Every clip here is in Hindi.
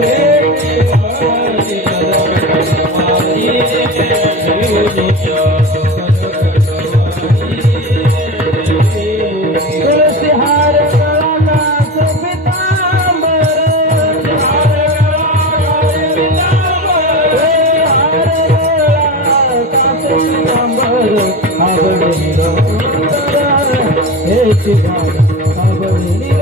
उभे बिटे वाटे कर पटावारी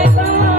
Christmas.